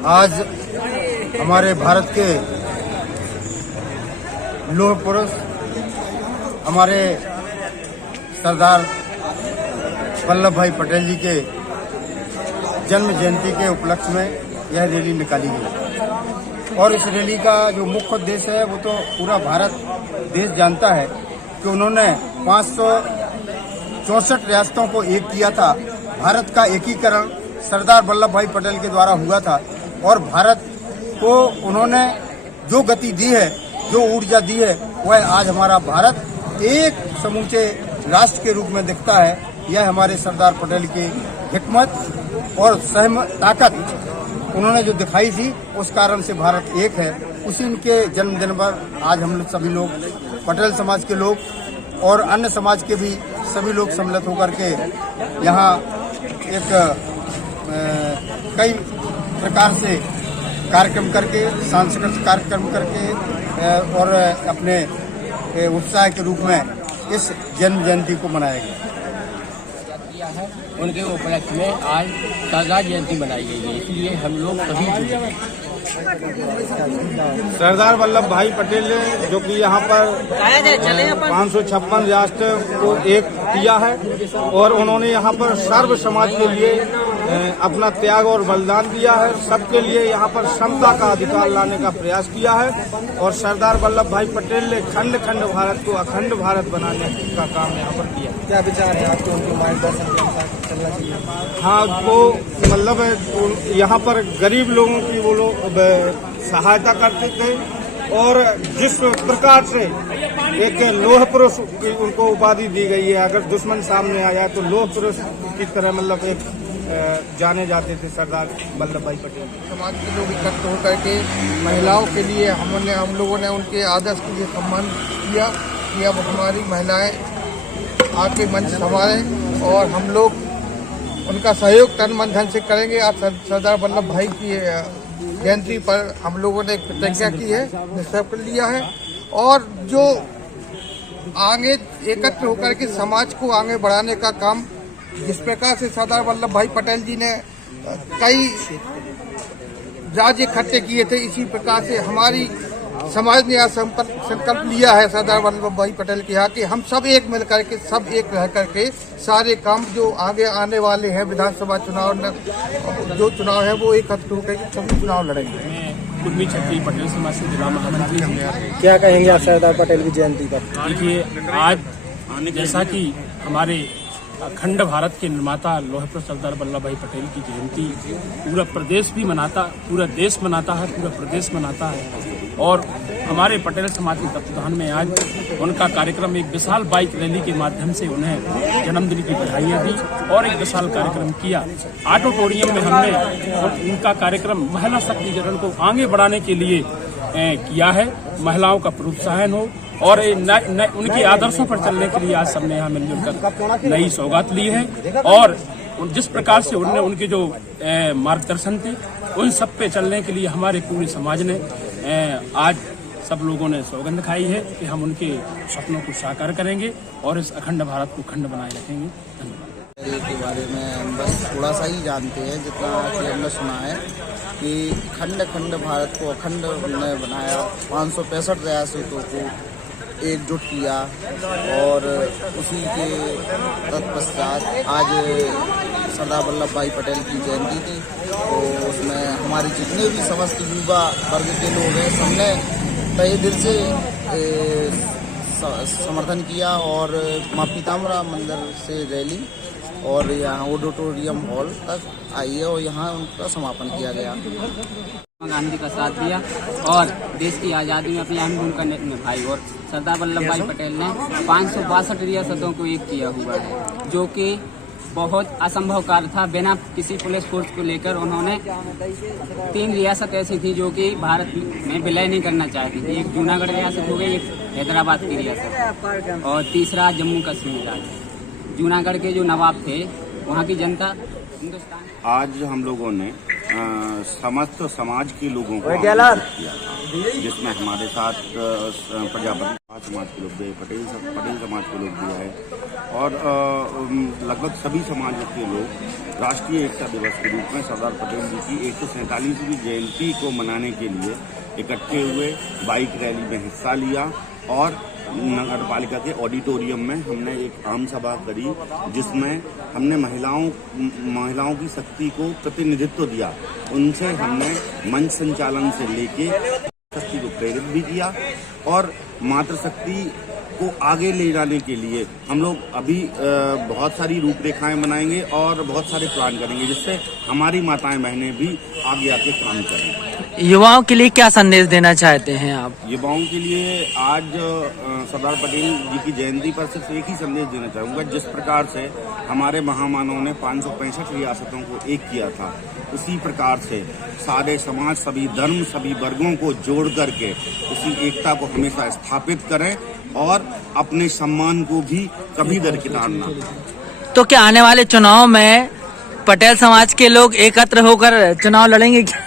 आज हमारे भारत के लौह पुरुष हमारे सरदार वल्लभ भाई पटेल जी के जन्म जयंती के उपलक्ष्य में यह रैली निकाली गई। और इस रैली का जो मुख्य उद्देश्य है वो तो पूरा भारत देश जानता है कि उन्होंने 564 रियासतों को एक किया था। भारत का एकीकरण सरदार वल्लभ भाई पटेल के द्वारा हुआ था और भारत को उन्होंने जो गति दी है, जो ऊर्जा दी है, वह आज हमारा भारत एक समूचे राष्ट्र के रूप में दिखता है। यह हमारे सरदार पटेल की हिकमत और सहम ताकत उन्होंने जो दिखाई थी, उस कारण से भारत एक है। उसी उनके जन्मदिन पर आज हम सभी लोग, पटेल समाज के लोग और अन्य समाज के भी सभी लोग सम्मिलित होकर के यहाँ एक कई प्रकार से कार्यक्रम करके, सांस्कृतिक कार्यक्रम करके और अपने उत्साह के रूप में इस जन्म जयंती को मनाया गया। उनके उपलक्ष्य में आज सरदार जयंती मनाई गई है, इसलिए हम लोग सभी जुटे। सरदार वल्लभ भाई पटेल ने जो कि यहाँ पर 556 राष्ट्र को एक किया है और उन्होंने यहाँ पर सर्व समाज के लिए अपना त्याग और बलिदान दिया है। सबके लिए यहाँ पर समता का अधिकार लाने का प्रयास किया है और सरदार वल्लभ भाई पटेल ने खंड खंड भारत को अखंड भारत बनाने का काम यहाँ पर किया। क्या विचार है आपको उनके मार्गदर्शन के अनुसार चलना चाहिए? हाँ, वो मतलब यहाँ पर गरीब लोगों की वो लोग सहायता करते थे और जिस प्रकार से एक लौह पुरुष की उनको उपाधि दी गई है, अगर दुश्मन सामने आ जाए तो लौह पुरुष की तरह मतलब एक जाने जाते थे सरदार वल्लभ भाई पटेल। समाज के लोग इकट्ठे होकर के महिलाओं के लिए हम लोगों ने उनके आदर्श के लिए सम्मान किया कि अब हमारी महिलाएं आके मंच संभालें और हम लोग उनका सहयोग तन मन धन से करेंगे। आज सरदार वल्लभ भाई की जयंती पर हम लोगों ने प्रतिज्ञा की है, निश्चय कर लिया है और जो आगे एकत्र होकर के समाज को आगे बढ़ाने का काम जिस प्रकार से सरदार वल्लभ भाई पटेल जी ने कई राज्य इकट्ठे किए थे, इसी प्रकार से हमारी समाज ने आज संकल्प लिया है सरदार वल्लभ भाई पटेल के यहाँ कि हम सब एक मिल करके, सब एक रह करके सारे काम जो आगे आने वाले हैं, विधानसभा चुनाव जो चुनाव है वो एकत्र होकर के सभी चुनाव लड़ेंगे। कुर्मी छत्री पटेल समाज से जिला महामंत्री हैं। क्या कहेंगे आप सरदार पटेल की जयंती पर? देखिए, आज जैसा कि हमारे अखंड भारत के निर्माता लौह पुरुष सरदार वल्लभ भाई पटेल की जयंती पूरा प्रदेश भी मनाता, पूरा देश मनाता है, पूरा प्रदेश मनाता है और हमारे पटेल समाज के तत्वाधान में आज उनका कार्यक्रम एक विशाल बाइक रैली के माध्यम से उन्हें जन्मदिन की बधाइयाँ दी और एक विशाल कार्यक्रम किया। ऑडिटोरियम में हमने उनका कार्यक्रम महिला शक्तिकरण को आगे बढ़ाने के लिए किया है, महिलाओं का प्रोत्साहन हो और उनके आदर्शों पर चलने के लिए आज सबने यहाँ मिलजुल कर नई सौगात ली है और जिस प्रकार से उनके जो मार्गदर्शन थे उन सब पे चलने के लिए हमारे पूरे समाज ने आज सब लोगों ने सौगंध खाई है कि हम उनके सपनों को साकार करेंगे और इस अखंड भारत को खंड बनाए रखेंगे। धन्यवाद। के बारे में हम बस थोड़ा सा ही जानते हैं, जितना कि हमने सुना है कि खंड खंड भारत को अखंड ने बनाया, 565 रियासतों को एकजुट किया और उसी के तत्पश्चात आज सरदार वल्लभ भाई पटेल की जयंती थी। तो उसमें हमारे जितने भी समस्त युवा वर्ग के लोग हैं, सबने तहे दिल से समर्थन किया और माँ पीताम्बरा मंदिर से रैली और यहाँ ऑडिटोरियम हॉल तक आई है और यहाँ उनका समापन किया गया। गांधी का साथ दिया और देश की आज़ादी में अपनी अहम भूमिका निभाई और सरदार वल्लभ भाई पटेल ने 562 रियासतों को एक किया हुआ है, जो कि बहुत असंभव कार्य था। बिना किसी पुलिस फोर्स को लेकर उन्होंने 3 रियासत ऐसी थी जो कि भारत में विलय नहीं करना चाहती थी। एक जूनागढ़ रियासत हो गई, एक हैदराबाद की रियासत और तीसरा जम्मू कश्मीर राज्य। जूनागढ़ के जो नवाब थे, वहाँ की जनता हिंदुस्तान। आज हम लोगों ने समस्त समाज के लोगों को आमंत्रित किया, जिसमें हमारे साथ प्रजापति समाज के लोग भी, पटेल समाज के लोग भी आए और लगभग सभी समाज के लोग राष्ट्रीय एकता दिवस के रूप में सरदार पटेल जी की 147वीं जयंती को मनाने के लिए इकट्ठे हुए, बाइक रैली में हिस्सा लिया और नगर पालिका के ऑडिटोरियम में हमने एक आम सभा करी, जिसमें हमने महिलाओं की शक्ति को प्रतिनिधित्व दिया। उनसे हमने मंच संचालन से लेके शक्ति को प्रेरित भी किया और मातृशक्ति को आगे ले जाने के लिए हम लोग अभी बहुत सारी रूपरेखाएं बनाएंगे और बहुत सारे प्लान करेंगे, जिससे हमारी माताएं बहनें भी आगे आके काम करें। युवाओं के लिए क्या संदेश देना चाहते हैं आप? युवाओं के लिए आज सरदार पटेल जी की जयंती पर सिर्फ एक ही संदेश देना चाहूँगा। जिस प्रकार से हमारे महामानवों ने 565 रियासतों को एक किया था, उसी प्रकार से सारे समाज, सभी धर्म, सभी वर्गों को जोड़ करके उसी एकता को हमेशा स्थापित करें और अपने सम्मान को भी कभी दरकिनार न करें। तो क्या आने वाले चुनाव में पटेल समाज के लोग एकत्र होकर चुनाव लड़ेंगे क्या?